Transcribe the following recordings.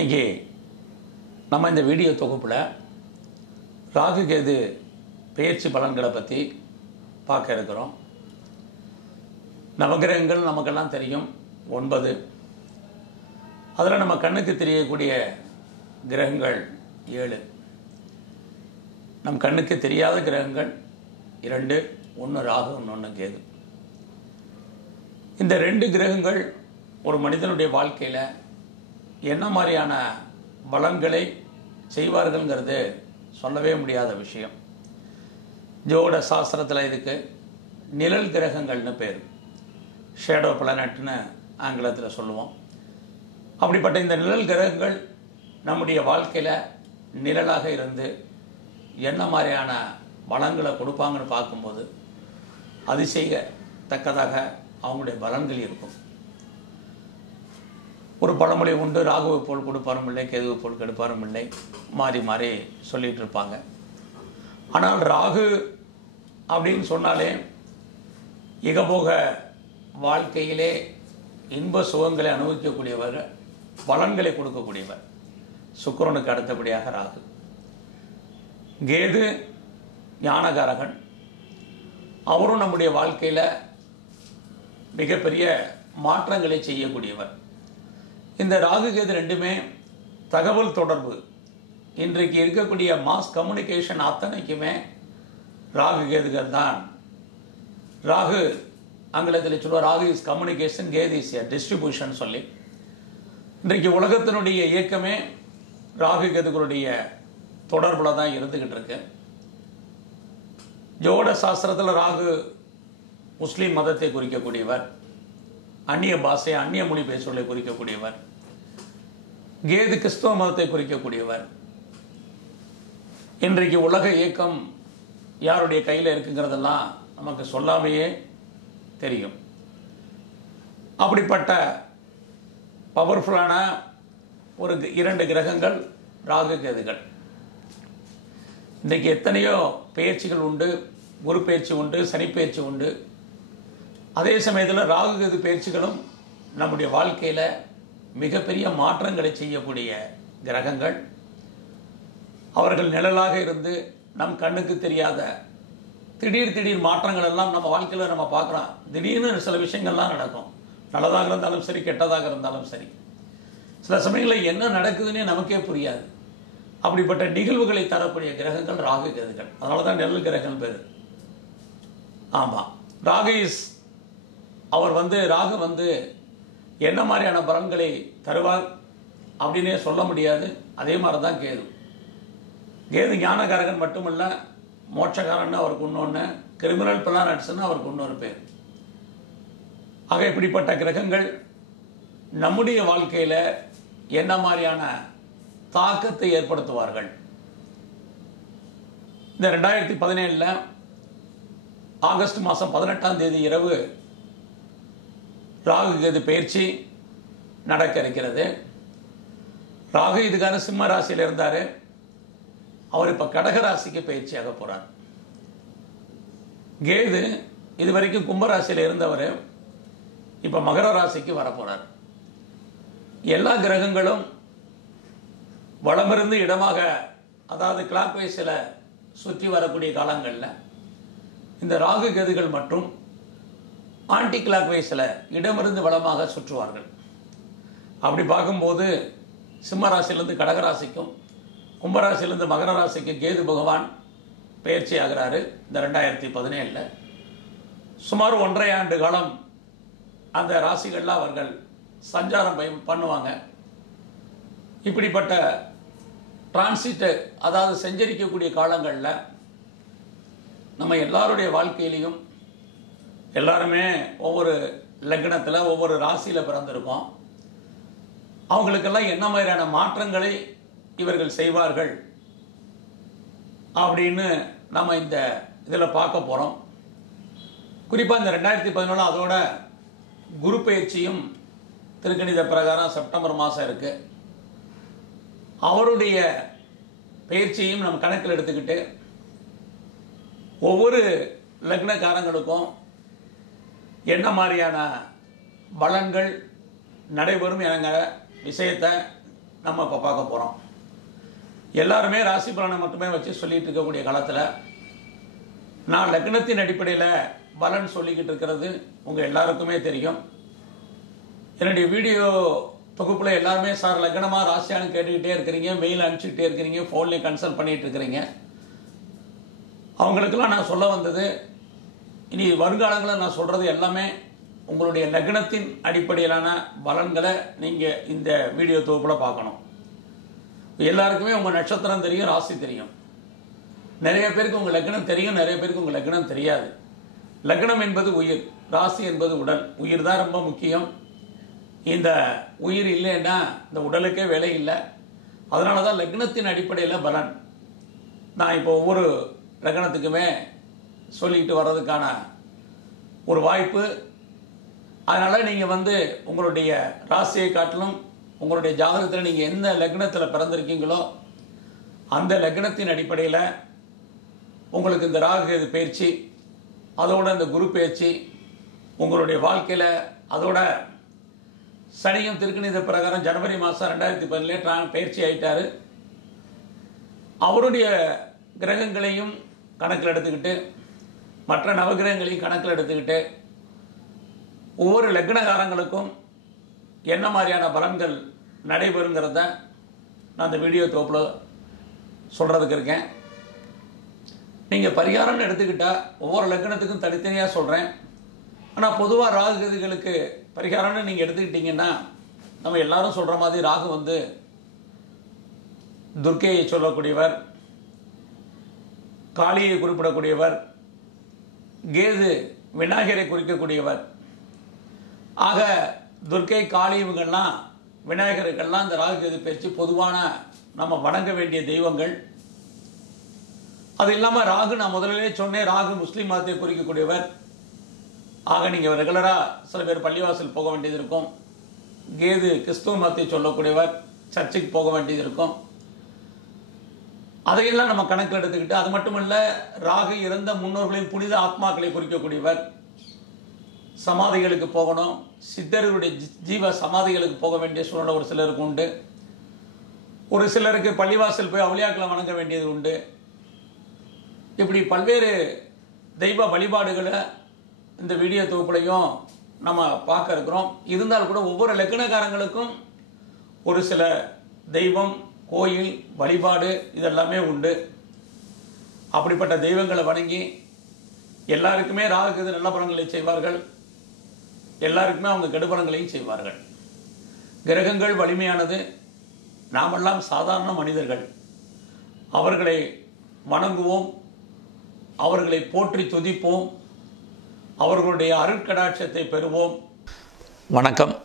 இன்றைக்கி நம்ம இந்த வீடியோ தொகுப்பில் ராகு கேது பயிற்சி பலன்களை பற்றி பார்க்க இருக்கிறோம். நவகிரகங்கள் நமக்கெல்லாம் தெரியும் ஒன்பது. அதில் நம்ம கண்ணுக்கு தெரியக்கூடிய கிரகங்கள் ஏழு. நம் கண்ணுக்கு தெரியாத கிரகங்கள் இரண்டு ஒன்று ராகு ஒன்று கேது. இந்த ரெண்டு கிரகங்கள் ஒரு மனிதனுடைய வாழ்க்கையில் என்ன மாதிரியான பலன்களை செய்வார்கள்ங்கிறது சொல்லவே முடியாத விஷயம். ஜோட சாஸ்திரத்தில் இதுக்கு நிழல் கிரகங்கள்னு பேர். ஷேடோ பிளானட்னு ஆங்கிலத்தில் சொல்லுவோம். அப்படிப்பட்ட இந்த நிழல் கிரகங்கள் நம்முடைய வாழ்க்கையில் நிழலாக இருந்து என்ன மாதிரியான பலங்களை கொடுப்பாங்கன்னு பார்க்கும்போது அதிசயத்தக்கதாக அவங்களுடைய பலன்கள் இருக்கும். ஒரு பழமொழி உண்டு. ராகுவை போல் கொடுப்பாரும் இல்லை கேதுவை போல் கெடுப்பாரும் இல்லை. மாறி மாறி சொல்லிட்டு இருப்பாங்க. ஆனால் ராகு அப்படின்னு சொன்னாலே இகபோக வாழ்க்கையிலே இன்ப சுகங்களை அனுபவிக்கக்கூடியவர் பலன்களை கொடுக்கக்கூடியவர். சுக்கரனுக்கு அடுத்தபடியாக ராகு. கேது ஞானகாரகன். அவரும் நம்முடைய வாழ்க்கையில் மிகப்பெரிய மாற்றங்களை செய்யக்கூடியவர். இந்த ராகு கேது ரெண்டுமே தகவல் தொடர்பு. இன்றைக்கு இருக்கக்கூடிய மாஸ் கம்யூனிகேஷன் அத்தனைக்குமே ராகு கேதுகள் தான். ராகு ஆங்கிலத்தில் சொல்லுவார் Rahu is communication Ketu is a distribution சொல்லி. இன்றைக்கு உலகத்தினுடைய இயக்கமே ராகு கேதுகளுடைய தொடர்பில் தான் இருந்துக்கிட்டு இருக்கு. ஜோட சாஸ்திரத்தில் ராகு முஸ்லீம் மதத்தை குறிக்கக்கூடியவர். அந்நிய பாஷை அந்நிய மொழி பேசுவதை குறிக்கக்கூடியவர். கேது கிறிஸ்தவ மதத்தை குறிக்கக்கூடியவர். இன்றைக்கு உலக இயக்கம் யாருடைய கையில் இருக்குங்கிறதெல்லாம் நமக்கு சொல்லாமையே தெரியும். அப்படிப்பட்ட பவர்ஃபுல்லான ஒரு இரண்டு கிரகங்கள் ராகு கேதுகள் இன்றைக்கு எத்தனையோ பயிற்சிகள் உண்டு குரு பயிற்சி உண்டு சனி பயிற்சி உண்டு. அதே சமயத்தில் ராகு கேது பயிற்சிகளும் நம்முடைய வாழ்க்கையில் மிகப்பெரிய மாற்றங்களை செய்யக்கூடிய கிரகங்கள். அவர்கள் நிழலாக இருந்து நம் கண்ணுக்கு தெரியாத திடீர் திடீர் மாற்றங்கள் எல்லாம் நம்ம வாழ்க்கையில் நம்ம பார்க்குறோம் திடீர்னு சில விஷயங்கள்லாம் நடக்கும். நல்லதாக இருந்தாலும் சரி கெட்டதாக இருந்தாலும் சரி. சில சமயங்களில் என்ன நடக்குதுன்னே நமக்கே புரியாது. அப்படிப்பட்ட நிகழ்வுகளை தரக்கூடிய கிரகங்கள் ராகு கிரகங்கள் அதனால தான் நெல் கிரகங்கள் பேர். ஆமாம் ராகு இஸ் அவர் வந்து ராகு வந்து என்ன மாதிரியான பலன்களை தருவார் அப்படின்னே சொல்ல முடியாது. அதே மாதிரி தான் கேது. கேது ஞானகாரகன் மட்டுமல்ல மோட்சகாரன் அவருக்கு இன்னொன்று கிரிமினல் பிளானட்ஸ்னு அவருக்கு இன்னொரு பேர். ஆக இப்படிப்பட்ட கிரகங்கள் நம்முடைய வாழ்க்கையில் என்ன மாதிரியான தாக்கத்தை ஏற்படுத்துவார்கள்? இந்த ரெண்டாயிரத்தி பதினேழில் ஆகஸ்ட் மாதம் பதினெட்டாம் தேதி இரவு ராகு கேது பயிற்சி நடக்க இருக்கிறது. ராகு இதுக்கான சிம்ம ராசியில் இருந்தார். அவர் இப்போ கடக ராசிக்கு பயிற்சியாக போகிறார் கேது இது வரைக்கும் கும்பராசியில் இருந்தவர். இப்போ மகர ராசிக்கு வரப்போகிறார் எல்லா கிரகங்களும் வளமிருந்து இடமாக அதாவது கிளாக் வைஸில் சுற்றி வரக்கூடிய காலங்களில் இந்த ராகு கதிகள் மற்றும் ஆன்டி கிளாக் வைஸில் இடமிருந்து வளமாக சுற்றுவார்கள். அப்படி பார்க்கும்போது சிம்ம ராசியிலேருந்து கடகராசிக்கும் கும்பராசியிலேருந்து மகர ராசிக்கு கேது பகவான் பயிற்சி ஆகிறாரு இந்த ரெண்டாயிரத்தி பதினேழில். சுமார் ஒன்றரை ஆண்டு காலம் அந்த ராசிகளில் அவர்கள் சஞ்சாரம் பய- பண்ணுவாங்க. இப்படிப்பட்ட டிரான்சிட்டு அதாவது செஞ்சரிக்கக்கூடிய காலங்களில் நம்ம எல்லாருடைய வாழ்க்கையிலையும் எல்லாருமே ஒவ்வொரு லக்னத்தில் ஒவ்வொரு ராசியில் பிறந்திருப்போம் அவங்களுக்கெல்லாம் என்ன மாதிரியான மாற்றங்களை இவர்கள் செய்வார்கள் அப்படின்னு நம்ம இந்த இதில் பார்க்க போகிறோம் குறிப்பாக இந்த ரெண்டாயிரத்தி பதினொன்று அதோட குரு பயிற்சியும் திருக்கணித பிரகாரம் செப்டம்பர் மாதம் இருக்குது அவருடைய பயிற்சியையும் நம்ம கணக்கில் எடுத்துக்கிட்டு ஒவ்வொரு லக்னக்காரங்களுக்கும் என்ன மாதிரியான பலன்கள் நடைபெறும் என்கிற விஷயத்தை நம்ம இப்போ பார்க்க போகிறோம் எல்லாருமே ராசி பலனை மட்டுமே வச்சு சொல்லிட்டு இருக்கக்கூடிய காலத்தில் நான் லக்னத்தின் அடிப்படையில் பலன் சொல்லிக்கிட்டு இருக்கிறது உங்கள் எல்லாருக்குமே தெரியும். என்னுடைய வீடியோ தொகுப்பில் எல்லாருமே சார் லக்னமாக ராசியானு கேட்டுக்கிட்டே இருக்கிறீங்க மெயில் அனுப்பிச்சிக்கிட்டே இருக்கிறீங்க ஃபோன்லேயும் கன்சல்ட் பண்ணிகிட்டு இருக்கிறீங்க. அவங்களுக்கெல்லாம் நான் சொல்ல வந்தது இனி வருங்காலங்களில் நான் சொல்கிறது எல்லாமே உங்களுடைய லக்னத்தின் அடிப்படையிலான பலன்களை நீங்கள் இந்த வீடியோ தொகுப்பில் பார்க்கணும். எல்லாருக்குமே உங்கள் நட்சத்திரம் தெரியும் ராசி தெரியும். நிறைய பேருக்கு உங்கள் லக்னம் தெரியும் நிறைய பேருக்கு உங்கள் லக்னம் தெரியாது. லக்னம் என்பது உயிர் ராசி என்பது உடல். உயிர் தான் ரொம்ப முக்கியம். இந்த உயிர் இல்லைன்னா இந்த உடலுக்கே வேலை இல்லை. அதனால தான் லக்னத்தின் அடிப்படையில் பலன். நான் இப்போ ஒவ்வொரு லக்னத்துக்குமே சொல்லிக்கிட்டு வர்றதுக்கான ஒரு வாய்ப்பு. அதனால் நீங்கள் வந்து உங்களுடைய ராசியை காட்டிலும் உங்களுடைய ஜாதகத்தில் நீங்கள் எந்த லக்னத்தில் பிறந்திருக்கீங்களோ அந்த லக்னத்தின் அடிப்படையில் உங்களுக்கு இந்த ராகு இது பயிற்சி அதோட இந்த குரு பயிற்சி உங்களுடைய வாழ்க்கையில் அதோட சனியும் திருக்கணித பிரகாரம் ஜனவரி மாதம் ரெண்டாயிரத்தி பதினேழு பயிற்சி ஆகிட்டார் அவருடைய கிரகங்களையும் கணக்கில் எடுத்துக்கிட்டு மற்ற நவகிரகங்களையும் கணக்கில் எடுத்துக்கிட்டு ஒவ்வொரு லக்னகாரங்களுக்கும் என்ன மாதிரியான பலன்கள் நடைபெறுங்கிறத நான் இந்த வீடியோ தோப்பில் சொல்கிறதுக்கு இருக்கேன். நீங்கள் பரிகாரம்னு எடுத்துக்கிட்டால் ஒவ்வொரு லக்னத்துக்கும் தனித்தனியாக சொல்கிறேன் ஆனால் பொதுவாக ராகுகதிகளுக்கு பரிகாரம்னு நீங்கள் எடுத்துக்கிட்டிங்கன்னா நம்ம எல்லாரும் சொல்கிற மாதிரி ராகு வந்து துர்க்கையை சொல்லக்கூடியவர் காளியை குறிப்பிடக்கூடியவர் கேது விநாயகரை குறிக்கக்கூடியவர். ஆக துர்க்கை காளி இவங்கெல்லாம் விநாயகருக்கெல்லாம் இந்த ராகு கேது பயிற்சி பொதுவான நம்ம வணங்க வேண்டிய தெய்வங்கள். அது இல்லாமல் ராகு நான் முதலிலே சொன்னேன் ராகு முஸ்லீம் மதத்தை குறிக்கக்கூடியவர். ஆக நீங்கள் ரெகுலராக சில பேர் பள்ளிவாசல் போக வேண்டியது இருக்கும். கேது கிறிஸ்துவ மதத்தை சொல்லக்கூடியவர் சர்ச்சுக்கு போக வேண்டியது இருக்கும். அதையெல்லாம் நம்ம கணக்கில் எடுத்துக்கிட்டு அது மட்டுமல்ல ராகு இறந்த முன்னோர்களின் புனித ஆத்மாக்களை குறிக்கக்கூடியவர் சமாதிகளுக்கு போகணும். சித்தர்களுடைய ஜீவ சமாதிகளுக்கு போக வேண்டிய சூழ்நிலை ஒரு சிலருக்கு உண்டு. ஒரு சிலருக்கு பள்ளிவாசல் போய் அவளியாக்களை வணங்க வேண்டியது உண்டு. இப்படி பல்வேறு தெய்வ வழிபாடுகளை இந்த வீடியோ தொகுப்புலையும் நம்ம பார்க்க இருக்கிறோம். இருந்தால் கூட ஒவ்வொரு லக்கணக்காரங்களுக்கும் ஒரு சில தெய்வம் கோயில் வழிபாடு இதெல்லாமே உண்டு. அப்படிப்பட்ட தெய்வங்களை வணங்கி எல்லாருக்குமே ராகுக்கு நல்ல பலன்களை செய்வார்கள். எல்லாருக்குமே அவங்க கெடுபலங்களையும் செய்வார்கள். கிரகங்கள் வலிமையானது. நாமெல்லாம் சாதாரண மனிதர்கள். அவர்களை வணங்குவோம். அவர்களை போற்றி துதிப்போம். அவர்களுடைய அருட்கடாட்சத்தை பெறுவோம். வணக்கம்.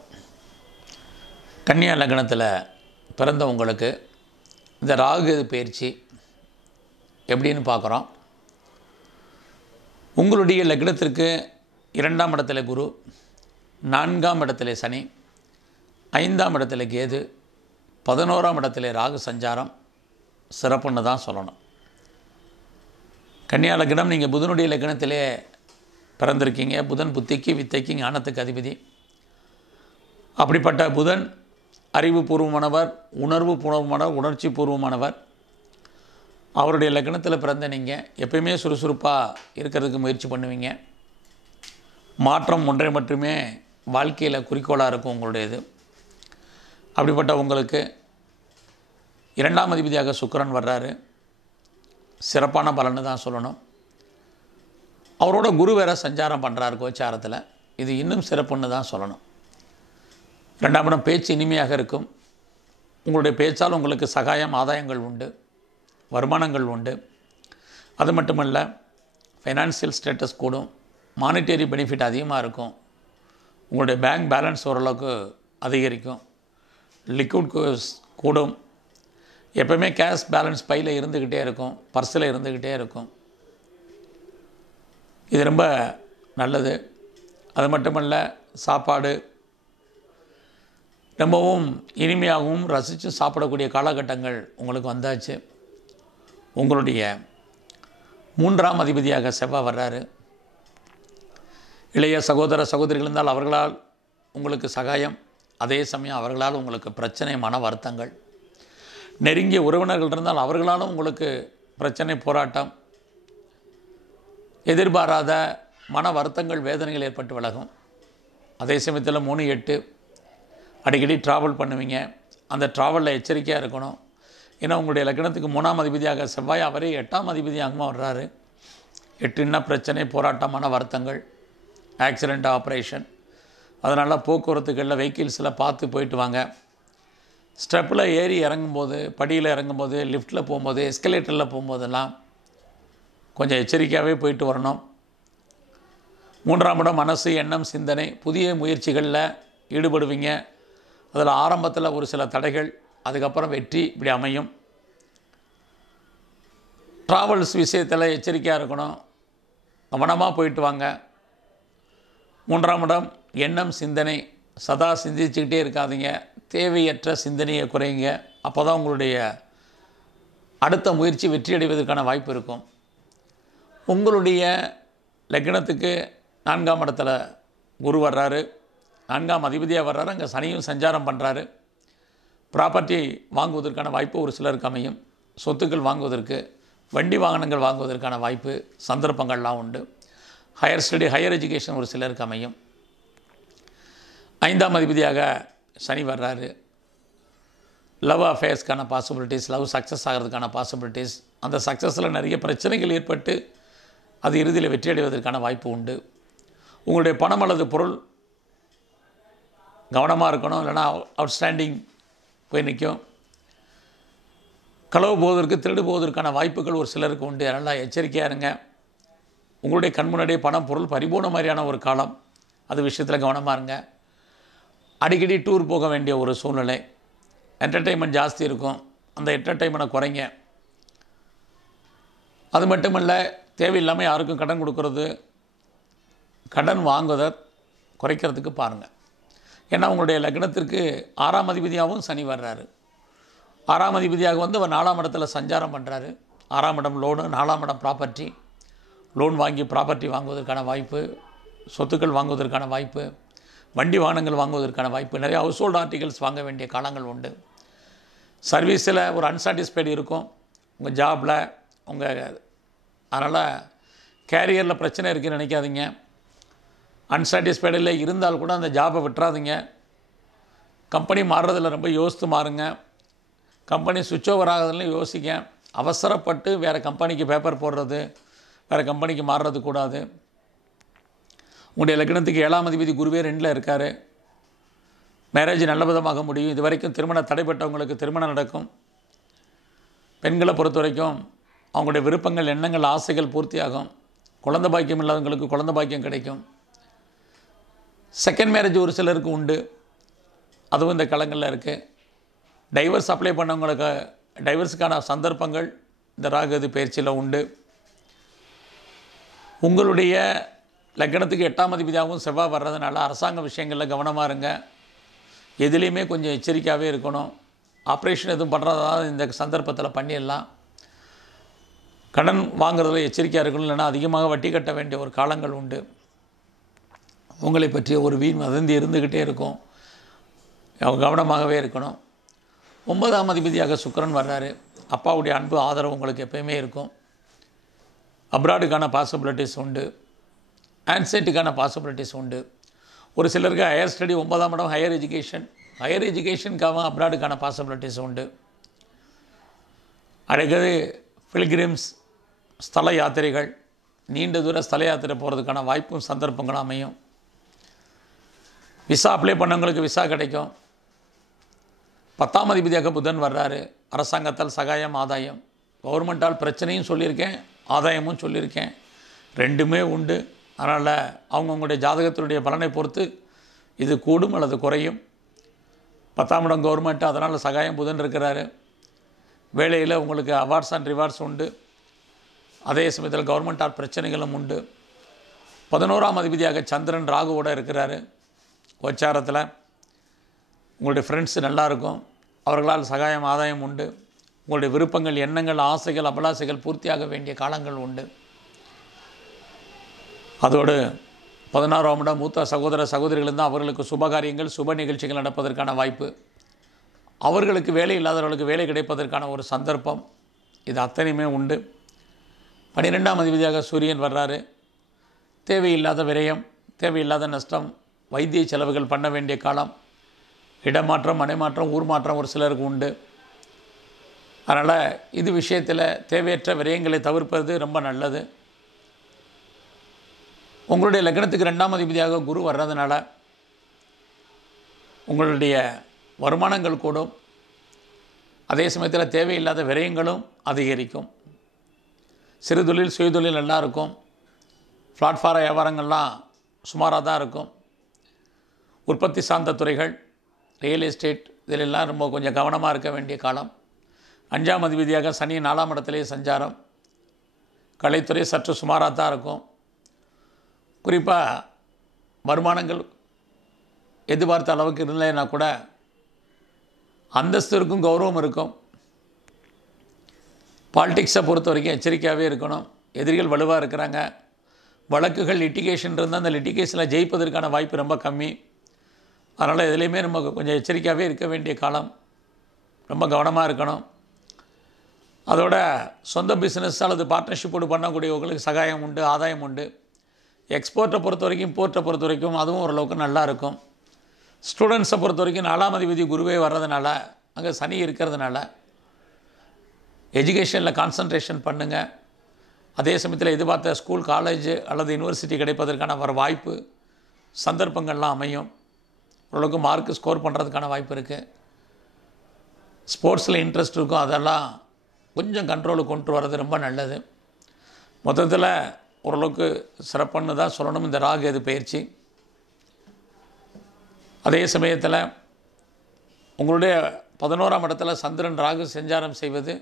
கன்னியா லக்னத்தில் பிறந்த உங்களுக்கு இந்த ராகு பயிற்சி எப்படின்னு பார்க்குறோம். உங்களுடைய லக்னத்திற்கு இரண்டாம் இடத்துல குரு நான்காம் இடத்துல சனி ஐந்தாம் இடத்துல கேது பதினோராம் இடத்துல ராகு சஞ்சாரம் சிறப்புன்னு தான் சொல்லணும். கன்னியா லக்னம் நீங்கள் புதனுடைய லக்னத்திலே பிறந்திருக்கீங்க. புதன் புத்திக்கு வித்தைக்கு ஞானத்துக்கு அதிபதி. அப்படிப்பட்ட புதன் அறிவுபூர்வமானவர் உணர்வு பூர்வமானவர் உணர்ச்சி பூர்வமானவர் அவருடைய லக்னத்தில் பிறந்த நீங்கள் எப்பயுமே சுறுசுறுப்பாக இருக்கிறதுக்கு முயற்சி பண்ணுவீங்க. மாற்றம் ஒன்றை மட்டுமே வாழ்க்கையில் குறிக்கோளாக இருக்கும் உங்களுடையது. அப்படிப்பட்ட உங்களுக்கு இரண்டாம் அதிபதியாக சுக்கரன் வர்றாரு. சிறப்பான பலன்னு தான் சொல்லணும். அவரோட குரு வேற சஞ்சாரம் பண்ணுறாரு கோச்சாரத்தில். இது இன்னும் சிறப்புன்னு தான் சொல்லணும். ரெண்டாம் இடம் பேச்சு இனிமையாக இருக்கும். உங்களுடைய பேச்சால் உங்களுக்கு சகாயம் ஆதாயங்கள் உண்டு வருமானங்கள் உண்டு. அது மட்டுமல்ல ஃபைனான்சியல் ஸ்டேட்டஸ் கூடும் மானிட்டரி பெனிஃபிட் அதிகமாக இருக்கும். உங்களுடைய பேங்க் பேலன்ஸ் ஓரளவுக்கு அதிகரிக்கும். லிக்விட் கூடும். எப்பவுமே கேஷ் பேலன்ஸ் பையில் இருந்துக்கிட்டே இருக்கும் பர்ஸில் இருந்துக்கிட்டே இருக்கும். இது ரொம்ப நல்லது. அது மட்டுமல்ல சாப்பாடு ரொம்பவும் இனிமையாகவும் ரசித்து சாப்பிடக்கூடிய காலகட்டங்கள் உங்களுக்கு வந்தாச்சு. உங்களுடைய மூன்றாம் அதிபதியாக செவ்வாய் வர்றாரு. இளைய சகோதர சகோதரிகள் இருந்தால் அவர்களால் உங்களுக்கு சகாயம். அதே சமயம் அவர்களால் உங்களுக்கு பிரச்சனை மன வருத்தங்கள். நெருங்கிய உறவினர்கள் இருந்தால் அவர்களாலும் உங்களுக்கு பிரச்சனை போராட்டம். எதிர்பாராத மன வருத்தங்கள் வேதனைகள் ஏற்பட்டு விலகும். அதே சமயத்தில் மூணு எட்டு அடிக்கடி ட்ராவல் பண்ணுவீங்க. அந்த ட்ராவலில் எச்சரிக்கையாக இருக்கணும். ஏன்னா உங்களுடைய லக்னத்துக்கு மூணாம் அதிபதியாக செவ்வாய் அவரே எட்டாம் அதிபதியாகவும் வர்றாரு. எட்டுன்னா பிரச்சனை போராட்டமான வருத்தங்கள் ஆக்சிடெண்ட் ஆப்ரேஷன் அதனால் போக்குவரத்துகளில் வெஹிக்கிள்ஸில் பார்த்து போயிட்டு வாங்க. ஸ்டெப்பில் ஏறி இறங்கும்போது படியில் இறங்கும்போது லிஃப்ட்டில் போகும்போது எஸ்கலேட்டரில் போகும்போதெல்லாம் கொஞ்சம் எச்சரிக்கையாகவே போயிட்டு வரணும். மூன்றாம் இடம் மனசு எண்ணம் சிந்தனை புதிய முயற்சிகளில் ஈடுபடுவீங்க. அதில் ஆரம்பத்தில் ஒரு சில தடைகள் அதுக்கப்புறம் வெற்றி இப்படி அமையும். ட்ராவல்ஸ் விஷயத்தில் எச்சரிக்கையாக இருக்கணும். கவனமாக போயிட்டு வாங்க. மூன்றாம் இடம் எண்ணம் சிந்தனை. சதா சிந்திச்சுக்கிட்டே இருக்காதீங்க. தேவையற்ற சிந்தனையை குறையுங்க. அப்போ தான் உங்களுடைய அடுத்த முயற்சி வெற்றி அடைவதற்கான வாய்ப்பு இருக்கும். உங்களுடைய லக்னத்துக்கு நான்காம் இடத்துல குரு வர்றாரு. நான்காம் அதிபதியாக வர்றாரு. அங்கே சனியும் சஞ்சாரம் பண்ணுறாரு ப்ராப்பர்ட்டி வாங்குவதற்கான வாய்ப்பு ஒரு சிலருக்கு அமையும். சொத்துக்கள் வாங்குவதற்கு வண்டி வாகனங்கள் வாங்குவதற்கான வாய்ப்பு சந்தர்ப்பங்கள்லாம் உண்டு. ஹையர் ஸ்டடி ஹையர் எஜுகேஷன் ஒரு சிலருக்கு அமையும். ஐந்தாம் அதிபதியாக சனி வர்றாரு. லவ் அஃபேர்ஸ்க்கான பாசிபிலிட்டிஸ் லவ் சக்ஸஸ் ஆகிறதுக்கான பாசிபிலிட்டிஸ் அந்த சக்ஸஸில் நிறைய பிரச்சனைகள் ஏற்பட்டு அது இறுதியில் வெற்றியடைவதற்கான வாய்ப்பு உண்டு. உங்களுடைய பணம் அல்லது பொருள் கவனமாக இருக்கணும் இல்லைனா அவுட்ஸ்டாண்டிங் போய் நிற்கும் களவு போவதற்கு திருடு போவதற்கான வாய்ப்புகள் ஒரு சிலருக்கு உண்டு. அதனால் எச்சரிக்கையாக இருங்க. உங்களுடைய கண் முன்னாடியே பணம் பொருள் பரிபூர்ண மாதிரியான ஒரு காலம். அது விஷயத்தில் கவனமாக இருங்க. அடிக்கடி டூர் போக வேண்டிய ஒரு சூழ்நிலை. என்டர்டெயின்மெண்ட் ஜாஸ்தி இருக்கும். அந்த என்டர்டெயின்மெண்ட்டை குறைங்க. அது மட்டுமல்ல தேவையில்லாமல் யாருக்கும் கடன் கொடுக்கறது. கடன் வாங்குவதை குறைக்கிறதுக்கு பாருங்கள் ஏன்னா உங்களுடைய லக்னத்திற்கு ஆறாம் அதிபதியாகவும் சனி வர்றாரு. ஆறாம் அதிபதியாக வந்து அவர் நாலாம் இடத்துல சஞ்சாரம் பண்ணுறாரு ஆறாம் இடம் லோனு நாலாம் இடம் ப்ராப்பர்ட்டி லோன் வாங்கி ப்ராப்பர்ட்டி வாங்குவதற்கான வாய்ப்பு சொத்துக்கள் வாங்குவதற்கான வாய்ப்பு வண்டி வாகனங்கள் வாங்குவதற்கான வாய்ப்பு நிறைய ஹவுஸ் ஹோல்டு ஆர்டிகல்ஸ் வாங்க வேண்டிய காலங்கள் உண்டு. சர்வீஸில் ஒரு அன்சாட்டிஸ்ஃபைடு இருக்கும். உங்கள் ஜாபில் உங்கள் அதனால் கேரியரில் பிரச்சனை இருக்குன்னு நினைக்காதீங்க. அன்சாட்டிஸ்ஃபைடில் இருந்தால் கூட அந்த ஜாபை விட்டுறாதீங்க. கம்பெனி மாறுறதில் ரொம்ப யோசித்து மாறுங்க. கம்பெனி சுவிட்ச் ஓவர் ஆகுதுன்னு யோசிக்க அவசரப்பட்டு வேறு கம்பெனிக்கு பேப்பர் போடுறது வேறு கம்பெனிக்கு மாறுறது கூடாது. உங்களுடைய லக்னத்துக்கு ஏழாம் அதிபதி குருவே ரெண்டில் இருக்கார். மேரேஜ் நல்ல விதமாக முடியும். இது வரைக்கும் திருமணம் தடைப்பட்டவங்களுக்கு திருமணம் நடக்கும். பெண்களை பொறுத்த வரைக்கும் அவங்களுடைய விருப்பங்கள் எண்ணங்கள் ஆசைகள் பூர்த்தியாகும். குழந்த பாக்கியம் இல்லாதவங்களுக்கு குழந்த பாக்கியம் கிடைக்கும். செகண்ட் மேரேஜ் ஒரு சிலருக்கு உண்டு. அதுவும் இந்த களங்களில் இருக்குது டைவர்ஸ் அப்ளை பண்ணவங்களுக்கு டைவர்ஸுக்கான சந்தர்ப்பங்கள் இந்த ராகது பயிற்சியில் உண்டு. உங்களுடைய லக்கணத்துக்கு எட்டாம் அதிபதியாகவும் செவ்வாய் வர்றதுனால அரசாங்க விஷயங்களில் கவனமாக இருங்க. எதுலேயுமே கொஞ்சம் எச்சரிக்கையாகவே இருக்கணும். ஆப்ரேஷன் எதுவும் பண்ணுறதா இந்த சந்தர்ப்பத்தில் பண்ணிடலாம். கடன் வாங்குறதுல எச்சரிக்கையாக இருக்கணும். இல்லைன்னா அதிகமாக வட்டி கட்ட வேண்டிய ஒரு காலங்கள் உண்டு. உங்களை பற்றிய ஒரு வீண் வதந்தி இருந்துக்கிட்டே இருக்கும். கவனமாகவே இருக்கணும். ஒன்பதாம் அதிபதியாக சுக்கரன் வர்றாரு. அப்பாவுடைய அன்பு ஆதரவு உங்களுக்கு எப்பயுமே இருக்கும். அப்ராடுக்கான பாசிபிலிட்டிஸ் உண்டு. ஆன்சைட்டுக்கான பாசிபிலிட்டிஸ் உண்டு. ஒரு சிலருக்கு ஹையர் ஸ்டடி ஒன்பதாம் இடம் ஹையர் எஜுகேஷன் ஹையர் எஜுகேஷனுக்காக அப்ராடுக்கான பாசிபிலிட்டிஸ் உண்டு. அடுத்தது பில்கிரிம்ஸ் ஸ்தல யாத்திரைகள். நீண்ட தூர ஸ்தல யாத்திரை போகிறதுக்கான வாய்ப்பும் சந்தர்ப்பங்களும் அமையும். விசா அப்ளை பண்ணவங்களுக்கு விசா கிடைக்கும். பத்தாம் அதிபதியாக புதன் வர்றாரு. அரசாங்கத்தால் சகாயம் ஆதாயம். கவர்மெண்ட்டால் பிரச்சனையும் சொல்லியிருக்கேன் ஆதாயமும் சொல்லியிருக்கேன். ரெண்டுமே உண்டு. அதனால் அவங்கவுங்களுடைய ஜாதகத்தினுடைய பலனை பொறுத்து இது கூடும் அல்லது குறையும். பத்தாம் இடம் கவர்மெண்ட்டு அதனால் சகாயம் புதன் இருக்கிறாரு. வேலையில் உங்களுக்கு அவார்ட்ஸ் அண்ட் ரிவார்ட்ஸ் உண்டு. அதே சமயத்தில் கவர்மெண்ட்டால் பிரச்சனைகளும் உண்டு. பதினோராம் அதிபதியாக சந்திரன் ராகுவோட இருக்கிறாரு. கோச்சாரத்தில் உங்களுடைய ஃப்ரெண்ட்ஸ் நல்லாயிருக்கும். அவர்களால் சகாயம் ஆதாயம் உண்டு. உங்களுடைய விருப்பங்கள் எண்ணங்கள் ஆசைகள் அபிலாசைகள் பூர்த்தியாக வேண்டிய காலங்கள் உண்டு. அதோடு பதினாறாம் இடம் மூத்த சகோதர சகோதரிகள் இருந்தால் அவர்களுக்கு சுபகாரியங்கள் சுப நிகழ்ச்சிகள் நடப்பதற்கான வாய்ப்பு. அவர்களுக்கு வேலை இல்லாதவர்களுக்கு வேலை கிடைப்பதற்கான ஒரு சந்தர்ப்பம். இது அத்தனையுமே உண்டு. பன்னிரெண்டாம் அதிபதியாக சூரியன் வர்றாரு. தேவையில்லாத விரயம் தேவையில்லாத நஷ்டம் வைத்திய செலவுகள் பண்ண வேண்டிய காலம். இடமாற்றம் மனைமாற்றம் ஊர் மாற்றம் ஒரு சிலருக்கு உண்டு. அதனால் இது விஷயத்தில் தேவையற்ற விரயங்களை தவிர்ப்பது ரொம்ப நல்லது. உங்களுடைய லக்னத்துக்கு ரெண்டாம் அதிபதியாக குரு வர்றதுனால உங்களுடைய வருமானங்கள் கூடும். அதே சமயத்தில் தேவையில்லாத விரயங்களும் அதிகரிக்கும். சிறு தொழில் சுயதொழில் நல்லா இருக்கும். பிளாட்ஃபார வியாபாரங்கள்லாம் சுமாராக தான் இருக்கும். உற்பத்தி சார்ந்த துறைகள் ரியல் எஸ்டேட் இதிலெல்லாம் ரொம்ப கொஞ்சம் கவனமாக இருக்க வேண்டிய காலம். அஞ்சாம் அதிபதியாக சனி நாலாம் இடத்திலே சஞ்சாரம். கலைத்துறை சற்று சுமாராக தான் இருக்கும். குறிப்பாக வருமானங்கள் எதிர்பார்த்த அளவுக்கு இல்லைன்னா கூட அந்தஸ்து இருக்கும் கௌரவம் இருக்கும். பாலிடிக்ஸை பொறுத்த வரைக்கும் எச்சரிக்கையாகவே இருக்கணும். எதிரிகள் வலுவாக இருக்கிறாங்க. வழக்குகள் லிட்டிகேஷன் இருந்தால் அந்த லிட்டிகேஷனில் ஜெயிப்பதற்கான வாய்ப்பு ரொம்ப கம்மி. அதனால் எதுலேயுமே நம்ம கொஞ்சம் எச்சரிக்கையாகவே இருக்க வேண்டிய காலம் ரொம்ப கவனமாக இருக்கணும். அதோட சொந்த பிஸ்னஸ் அல்லது பார்ட்னர்ஷிப்போடு பண்ணக்கூடியவங்களுக்கு சகாயம் உண்டு ஆதாயம் உண்டு. எக்ஸ்போர்ட்டை பொறுத்த வரைக்கும் இம்போர்ட்டை பொறுத்த வரைக்கும் அதுவும் ஓரளவுக்கு நல்லா இருக்கும். ஸ்டூடெண்ட்ஸை பொறுத்த வரைக்கும் நாலாம் அதிபதி குருவே வர்றதுனால அங்கே சனி இருக்கிறதுனால எஜுகேஷனில் கான்சன்ட்ரேஷன் பண்ணுங்கள் அதே சமயத்தில் எதிர்பார்த்த ஸ்கூல் காலேஜ் அல்லது யூனிவர்சிட்டி கிடைப்பதற்கான வர வாய்ப்பு சந்தர்ப்பங்கள்லாம் அமையும். ஓரளவுக்கு மார்க் ஸ்கோர் பண்ணுறதுக்கான வாய்ப்பு இருக்குது ஸ்போர்ட்ஸில் இன்ட்ரெஸ்ட் இருக்கும். அதெல்லாம் கொஞ்சம் கண்ட்ரோலுக்கு கொண்டு வர்றது ரொம்ப நல்லது. மொத்தத்தில் ஓரளவுக்கு சிறப்புன்னு தான் சொல்லணும். இந்த ராகு எது பயிற்சி. அதே சமயத்தில் உங்களுடைய பதினோராம் இடத்துல சந்திரன் ராகு செஞ்சாரம் செய்வது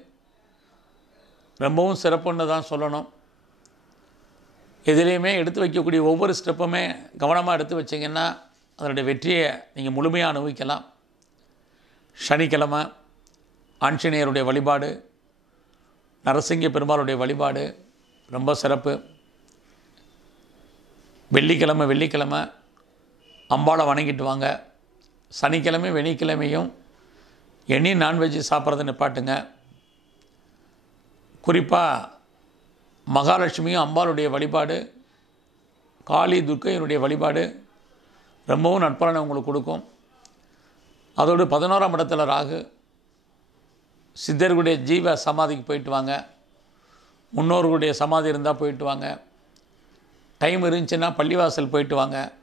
ரொம்பவும் சிறப்புன்னு தான் சொல்லணும். எதுலேயுமே எடுத்து வைக்கக்கூடிய ஒவ்வொரு ஸ்டெப்புமே கவனமாக எடுத்து வச்சிங்கன்னா அதனுடைய வெற்றியை நீங்கள் முழுமையாக அனுபவிக்கலாம். சனிக்கிழமை ஆஞ்சநேயருடைய வழிபாடு நரசிங்க பெருமாளுடைய வழிபாடு ரொம்ப சிறப்பு. வெள்ளிக்கிழமை வெள்ளிக்கிழமை அம்பாளை வணங்கிட்டு வாங்க. சனிக்கிழமை வெள்ளிக்கிழமையும் எனி நான்வெஜ் சாப்பிட்றத நிப்பாட்டுங்க. குறிப்பாக மகாலட்சுமியும் அம்பாளுடைய வழிபாடு காளி துர்க்கையினுடைய வழிபாடு ரொம்பவும் நட்பலனை உங்களுக்கு கொடுக்கும். அதோடு பதினோராம் இடத்துல ராகு. சித்தர்களுடைய ஜீவ சமாதிக்கு போயிட்டு வாங்க. முன்னோர்களுடைய சமாதி இருந்தால் போயிட்டு வாங்க. டைம் இருந்துச்சுன்னா பள்ளிவாசல் போயிட்டு வாங்க.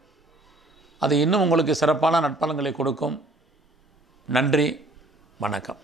அது இன்னும் உங்களுக்கு சிறப்பான நட்பலங்களை கொடுக்கும். நன்றி. வணக்கம்.